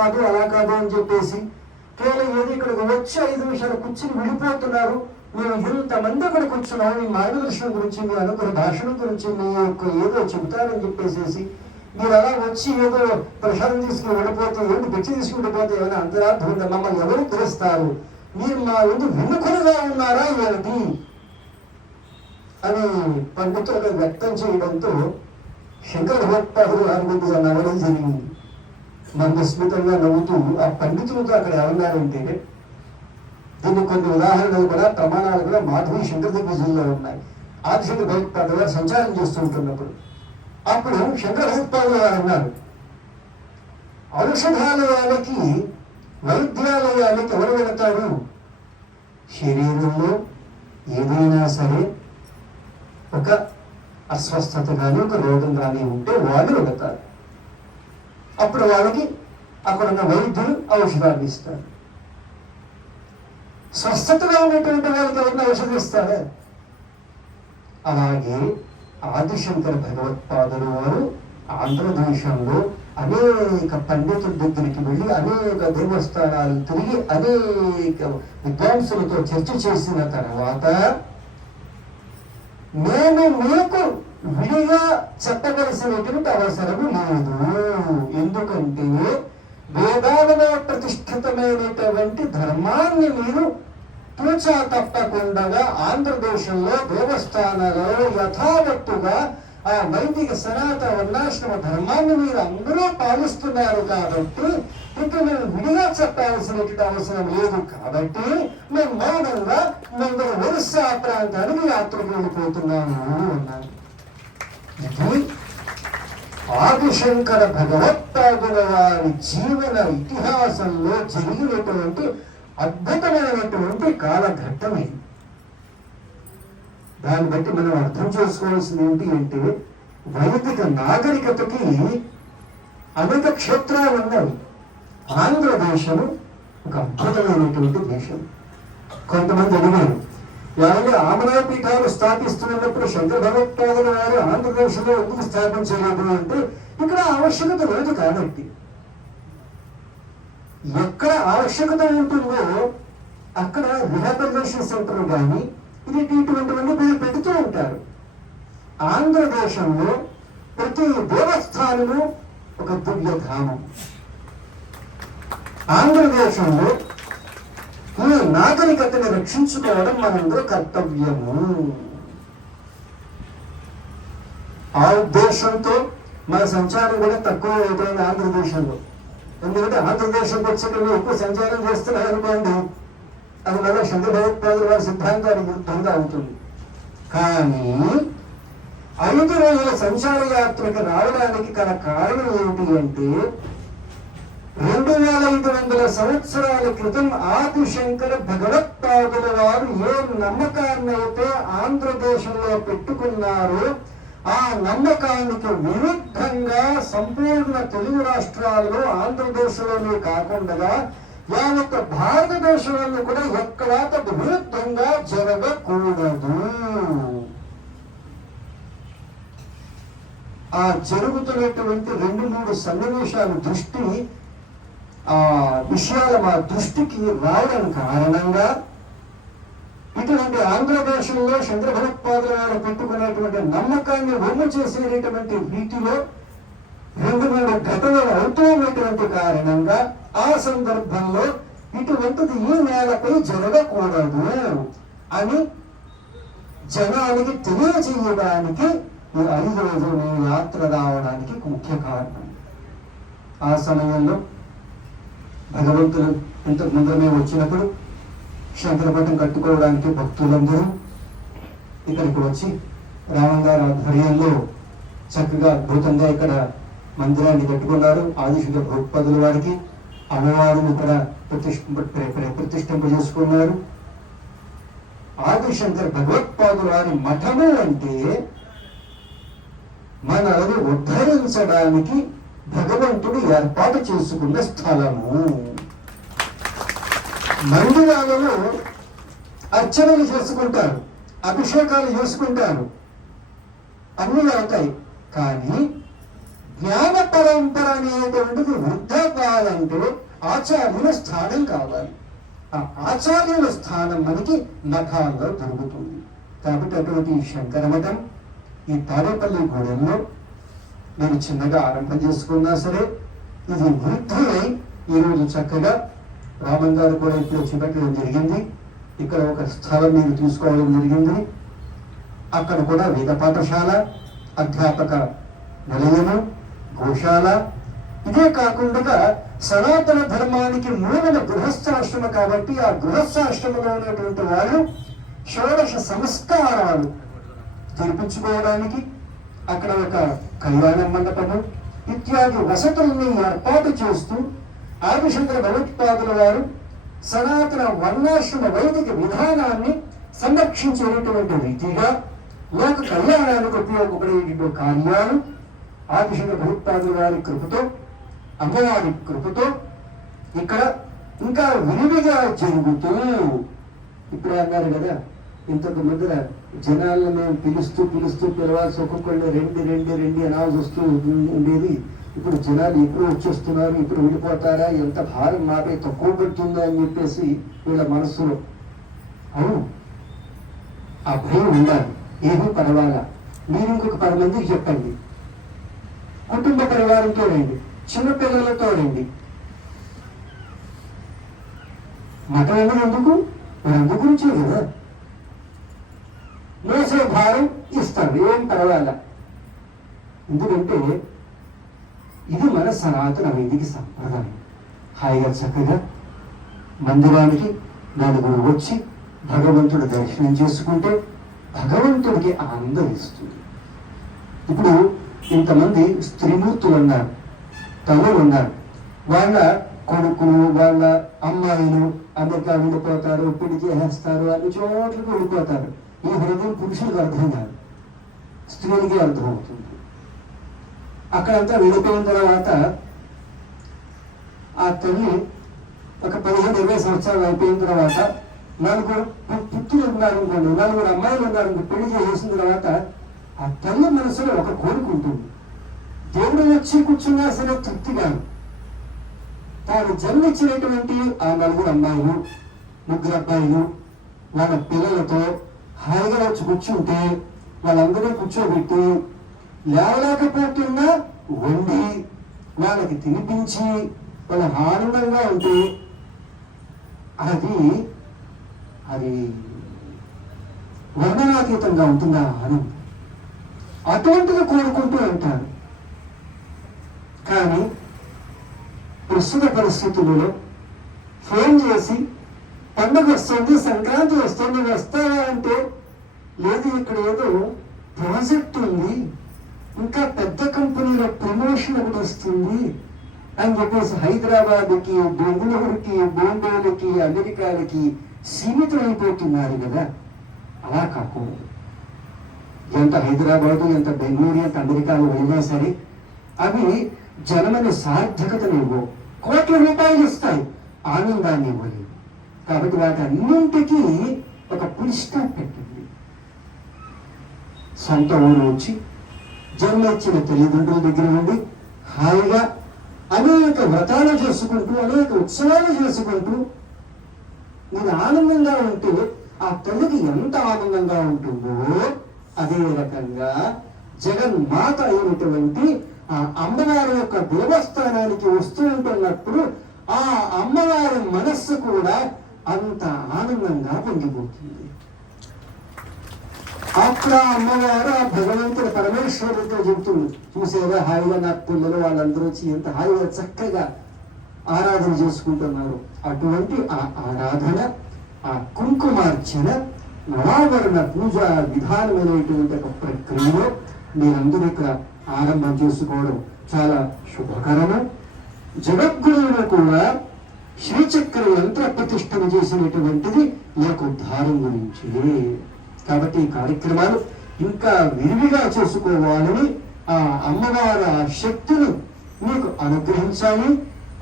కాదు అలా కాదు అని చెప్పేసి కేవలం ఏది ఇక్కడికి వచ్చి ఐదు నిమిషాలు కూర్చుని విడిపోతున్నారు మేము ఇంతమంది ఇక్కడ కూర్చున్నాం. మీ మార్గదర్శనం గురించి మీ అనుకున్న భాషణం గురించి మీ యొక్క ఏదో చెబుతారని చెప్పేసి మీరు అలా వచ్చి ఏదో ప్రసాదం తీసుకుని వెళ్ళిపోతే ఏంటి పిచ్చి తీసుకుని వెళ్ళిపోతే ఏమైనా అంతరార్థం ఉందా? మమ్మల్ని ఎవరు తెలుస్తారు మీరు మా ముందు వినుకులుగా ఉన్నారా ఏమిటి? అని పండితులకు వ్యక్తం చేయడంతో శంకర భక్తులు వారి నవ్వడం జరిగింది. మందస్మితంగా నవ్వుతూ ఆ పండితులతో అక్కడ ఏమన్నారంటే దీన్ని కొన్ని ఉదాహరణలు కూడా ప్రమాణాలు కూడా మాధవి శంకర దిగ్గజంలో ఉన్నాయి. ఆదిశంకర భగవత్పాదులు గారు సంచారం చేస్తుంటున్నప్పుడు అప్పుడు శంకర గారు అన్నారు ఔషధాలయాలకి వైద్యాలయాలకి ఎవరు వెళతారు? శరీరంలో ఏదైనా సరే ఒక అస్వస్థత కానీ ఒక రోగం కానీ ఉంటే వాళ్ళు వెళతారు. అప్పుడు వాళ్ళకి అక్కడ ఉన్న వైద్యులు ఔషధాలు ఇస్తారు. స్వస్థతగా ఉన్నటువంటి వాళ్ళకి ఎవరిని ఔషధం ఇస్తారా? అలాగే ఆదిశంకర భగవత్పాదులు వారు ఆంధ్రదేశంలో అనేక పండితుల దగ్గరికి వెళ్ళి అనేక దేవస్థానాలు తిరిగి అనేక విద్వాంసులతో చర్చ చేసిన తర్వాత నేను మీకు విడిగా చెప్పవలసినటువంటి అవసరము లేదు. ఎందుకంటే వేదాలలో ప్రతిష్ఠితమైనటువంటి ధర్మాన్ని మీరు పూచా తప్పకుండా ఆంధ్రదేశంలో దేవస్థానాలలో యథావత్తుగా ఆ వైదిక సనాతన వర్ణాశ్రమ ధర్మాన్ని మీరు అందరూ పాలిస్తున్నారు కాబట్టి ఇక మేము విడిగా చెప్పాల్సినటువంటి అవసరం లేదు. కాబట్టి మేము మౌనంగా మేము ఒరిస్సా ప్రాంతానికి యాత్రకు వెళ్ళిపోతున్నాము అన్నారు. ఇది ఆదిశంకర భగవత్పాదుల వారి జీవన ఇతిహాసంలో జరిగినటువంటి అద్భుతమైనటువంటి కాలఘట్టం ఇది దాన్ని బట్టి మనం అర్థం చేసుకోవాల్సింది ఏంటి అంటే వైదిక నాగరికతకి అనేక క్షేత్రాలు ఉన్నాయి. ఆంధ్రదేశము ఒక అద్భుతమైనటువంటి దేశం. కొంతమంది అడిగారు కేవలం ఆమరా పీఠాలు స్థాపిస్తున్నప్పుడు శంకర భగవత్పాదుల వారు ఆంధ్రప్రదేశ్లో ఎందుకు స్థాపించలేదు అంటే ఇక్కడ ఆవశ్యకత లేదు కాబట్టి. ఎక్కడ ఆవశ్యకత ఉంటుందో అక్కడ రిహాబిలిటేషన్ సెంటర్ కానీ ఇది ఇటువంటివన్నీ మీరు పెడుతూ ఉంటారు. ఆంధ్రదేశంలో ప్రతి దేవస్థానము ఒక దివ్యధామం ఆంధ్రదేశంలో ఈ నాగరికతను రక్షించుకోవడం మనందరూ కర్తవ్యము. ఆ ఉద్దేశంతో మన సంచారం కూడా తక్కువ అయిపోయింది ఆంధ్రదేశంలో. ఎందుకంటే ఆంధ్రదేశంకి వచ్చేటప్పుడు ఎక్కువ సంచారం చేస్తున్నారు అనుకోండి అది మళ్ళీ శంకర భగవత్పాదుల వారి సిద్ధాంతానికి విరుద్ధంగా అవుతుంది. కానీ ఐదు రోజుల సంచార యాత్రకు రావడానికి గల కారణం ఏమిటి అంటే రెండు వేల ఐదు వందల సంవత్సరాల క్రితం ఆదిశంకర భగవత్పాదుల వారు ఏ నమ్మకాన్ని అయితే ఆంధ్రదేశంలో పెట్టుకున్నారో ఆ నమ్మకానికి విరుద్ధంగా సంపూర్ణ తెలుగు రాష్ట్రాల్లో ఆంధ్రదేశంలోనే కాకుండా యావత్ భారతదేశంలో కూడా ఎక్కడా విరుద్ధంగా జరగకూడదు. ఆ జరుగుతున్నటువంటి రెండు మూడు సన్నివేశాల దృష్టి ఆ విషయాల మా దృష్టికి రావడం కారణంగా ఇటువంటి ఆంధ్రదేశంలో చంద్రభగత్పాదుల వారు పెట్టుకునేటువంటి నమ్మకాన్ని వమ్ము చేసేటటువంటి రీతిలో రెండు మూడు ఘటనలు అవుతూ ఉన్నటువంటి కారణంగా ఆ సందర్భంలో ఇటువంటిది ఈ నేలపై జరగకూడదు అని జనానికి తెలియజేయడానికి ఈ ఐదు రోజులు యాత్ర రావడానికి ముఖ్య కారణం. ఆ సమయంలో భగవంతుడు ఇంతకు ముందరమే వచ్చినప్పుడు శంకరపటం కట్టుకోవడానికి భక్తులందరూ ఇక్కడికి వచ్చి రామన్ గారి ఆధ్వర్యంలో చక్కగా అద్భుతంగా ఇక్కడ మందిరాన్ని కట్టుకున్నారు. ఆదిశుద్ధ భగవత్పదుల వారికి అమ్మవారిని ఇక్కడ ప్రతిష్ఠ ప్రతిష్ఠింప చేసుకున్నారు ఆదిశంకర్ భగవత్పాదుల వారి మఠము అంటే మనల్ని ఉద్ధరించడానికి భగవంతుడు ఏర్పాటు చేసుకున్న స్థలము. మందిరాలలో అర్చనలు చేసుకుంటారు అభిషేకాలు చేసుకుంటారు. అన్నీ అవుతాయి. కానీ జ్ఞాన పరంపర అనేటువంటిది వృద్ధపాలంటే ఆచార్యుల స్థానం కావాలి. ఆ ఆచార్యుల స్థానం మనకి మఠాల్లో దొరుకుతుంది. కాబట్టి అటువంటి ఈ శంకర ఈ తాడేపల్లి గూడెంలో నేను చిన్నగా ఆరంభం చేసుకున్నా సరే ఇది వృద్ధులై ఈరోజు చక్కగా రామన్ గారు కూడా ఇప్పుడు చూపెట్టడం జరిగింది. ఇక్కడ ఒక స్థలం మీరు తీసుకోవడం జరిగింది. అక్కడ కూడా వేద పాఠశాల అధ్యాపక నిలయము గోశాల. ఇదే కాకుండా సనాతన ధర్మానికి మూలన గృహస్థాశ్రమ కాబట్టి ఆ గృహస్థాశ్రమంలో ఉన్నటువంటి వారు షోడశ సంస్కారాలు జరిపించుకోవడానికి అక్కడ ఒక కళ్యాణ మండపము ఇత్యాది వసతుల్ని ఏర్పాటు చేస్తూ ఆదిశంకర భగవత్పాదుల వారు సనాతన వర్ణాశ్రమ వైదిక విధానాన్ని సంరక్షించేటువంటి రీతిగా లోక కళ్యాణానికి ఉపయోగపడేటువంటి కార్యాలు ఆదిశంకర భగవత్పాదుల వారి కృపతో అమ్మవారి కృపతో ఇక్కడ ఇంకా విరివిగా జరుగుతూ. ఇప్పుడే అన్నారు కదా ఇంతకు ముందర జనాలను మేము పిలుస్తూ పిలుస్తూ పిలవాల్సి ఒక్కొక్కళ్ళు రెండు రెండు రెండు అనాల్సి వస్తూ ఉండేది. ఇప్పుడు జనాలు ఎప్పుడు వచ్చేస్తున్నారు ఇప్పుడు వెళ్ళిపోతారా ఎంత భారం మాపై తక్కువ పెడుతుందా అని చెప్పేసి వీళ్ళ మనస్సులో. అవును. ఆ భయం ఉండాలి. ఏమీ పర్వాలా. మీరు ఇంకొక పది మందికి చెప్పండి. కుటుంబ పరివారంతో రండి. చిన్నపిల్లలతో రండి. మతం ఎందుకు ఎందుకు? మరి అందు గురించే కదా. వేసే భారం ఇస్తాడు. ఏం పర్వాలా? ఎందుకంటే ఇది మన సనాతన వైదిక సంప్రదాయం. హాయిగా చక్కగా మందిరానికి నలుగురు వచ్చి భగవంతుడు దర్శనం చేసుకుంటే భగవంతుడికి ఆనందం ఇస్తుంది. ఇప్పుడు ఇంతమంది స్త్రీమూర్తులు ఉన్నారు తల్లులు ఉన్నారు. వాళ్ళ కొడుకులు వాళ్ళ అమ్మాయిలు అమెరికా వెళ్ళిపోతారు పెళ్ళి చేసేస్తారు అన్ని చోట్లకి వెళ్ళిపోతారు. ఈ హృదయం పురుషులకు అర్థం కాదు స్త్రీలకి అర్థమవుతుంది. అక్కడంతా వెళ్ళిపోయిన తర్వాత ఆ తల్లి ఒక పదిహేను ఇరవై సంవత్సరాలు అయిపోయిన తర్వాత నలుగురు పుత్రులు ఉన్నారనుకోండి నలుగురు అమ్మాయిలు ఉన్నారనుకో పెళ్ళి చేసేసిన తర్వాత ఆ తల్లి మనసులో ఒక కోరిక ఉంటుంది. దేవుడు వచ్చి కూర్చున్నా సరే తృప్తి కాదు. తాను జన్మించినటువంటి ఆ నలుగురు అమ్మాయిలు ముగ్గురు అబ్బాయిలు వాళ్ళ పిల్లలతో హాయిగా వచ్చి కూర్చుంటే వాళ్ళందరూ కూర్చోబెట్టి లేవలేకపోతున్నా వండి వాళ్ళకి తినిపించి వాళ్ళ ఆనందంగా ఉంటే అది అది వర్ణనాతీతంగా ఉంటుందా ఆనందం అటువంటిది కోరుకుంటూ ఉంటారు. కానీ ప్రస్తుత పరిస్థితులలో ఫోన్ చేసి పండుగ వస్తుంది సంక్రాంతి వస్తుంది వస్తావా అంటే లేదు ఇక్కడ ఏదో ప్రాజెక్ట్ ఉంది. ఇంకా పెద్ద కంపెనీల ప్రమోషన్ ఒకటి వస్తుంది. అని చెప్పేసి హైదరాబాద్కి బెంగళూరుకి బొంబేలకి అమెరికాలకి సీమితం అయిపోతున్నారు కదా. అలా కాకూడదు ఎంత హైదరాబాదు ఎంత బెంగళూరు ఎంత అమెరికాలో వెళ్ళినా సరే అవి జనమని సార్థకతను ఇవ్వవు కోట్ల రూపాయలు ఇస్తాయి. ఆనందాన్ని ఇవ్వలేవు కాబట్టి వాటి అన్నింటికీ ఒక పులిస్టా పెట్టింది. సొంత ఊరు వచ్చి జన్మ ఇచ్చిన తల్లిదండ్రుల దగ్గర నుండి హాయిగా అనేక వ్రతాలు చేసుకుంటూ అనేక ఉత్సవాలు చేసుకుంటూ నేను ఆనందంగా ఉంటే ఆ తల్లికి ఎంత ఆనందంగా ఉంటుందో అదే రకంగా జగన్మాత అయినటువంటి ఆ అమ్మవారి యొక్క దేవస్థానానికి వస్తూ ఉంటున్నప్పుడు ఆ అమ్మవారి మనస్సు కూడా అంత ఆనందంగా పొంగిపోతుంది. అప్పుడు ఆ అమ్మవారు ఆ భగవంతుడు పరమేశ్వరుడితో చెబుతుంది చూసేవా హాయిగా నా పిల్లలు వాళ్ళందరూ వచ్చి ఎంత హాయిగా చక్కగా ఆరాధన చేసుకుంటున్నారు. అటువంటి ఆ ఆరాధన ఆ కుంకుమార్చన నవావరణ పూజ విధానమైనటువంటి ఒక ప్రక్రియలో మీరందరూ ఇక్కడ ఆరంభం చేసుకోవడం చాలా శుభకరము. జగద్గురువును కూడా శ్రీచక్ర యంత్ర ప్రతిష్టన చేసినటువంటిది ఈ యొక్క ఉద్ధారం గురించి. కాబట్టి ఈ కార్యక్రమాలు ఇంకా విరివిగా చేసుకోవాలని ఆ అమ్మవారి ఆ శక్తిని మీకు అనుగ్రహించాలి.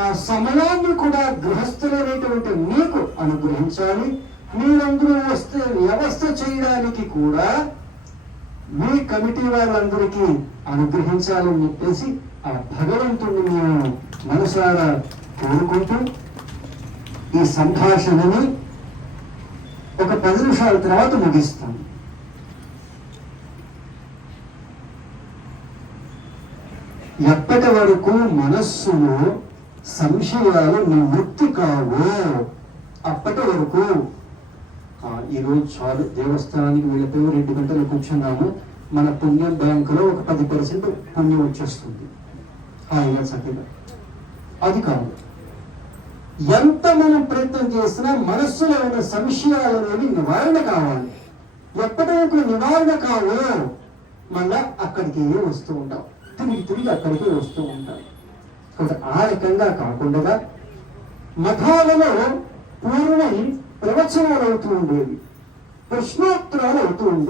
ఆ సమయాన్ని కూడా గృహస్థులైనటువంటి మీకు అనుగ్రహించాలి. మీరందరూ వస్తే వ్యవస్థ చేయడానికి కూడా మీ కమిటీ వాళ్ళందరికీ అనుగ్రహించాలని చెప్పేసి ఆ భగవంతుడిని మేము మనసారా కోరుకుంటూ ఈ సంభాషణని ఒక పది నిమిషాల తర్వాత ముగిస్తాను. ఎప్పటి వరకు మనస్సులో సంశయాలు నివృత్తి కావు అప్పటి వరకు ఈరోజు చాలు దేవస్థానానికి వెళ్ళిపోయి రెండు గంటలు కూర్చున్నాము. మన పుణ్యం బ్యాంకులో ఒక పది పర్సెంట్ పుణ్యం వచ్చేస్తుంది. హాయిగా చక్కగా అది కాదు. ఎంత మనం ప్రయత్నం చేసినా మనస్సులో ఉన్న సంశయాలు అనేవి నివారణ కావాలి. ఎప్పటి వరకు నివారణ కావో మళ్ళా అక్కడికి వస్తూ ఉంటాం తిరిగి తిరిగి అక్కడికి వస్తూ ఉంటాం కాబట్టి ఆ రకంగా కాకుండా మఠాలలో పూర్వం ప్రవచనాలు అవుతూ ఉండేవి. ప్రశ్నోత్తరాలు అవుతూ ఉండేవి.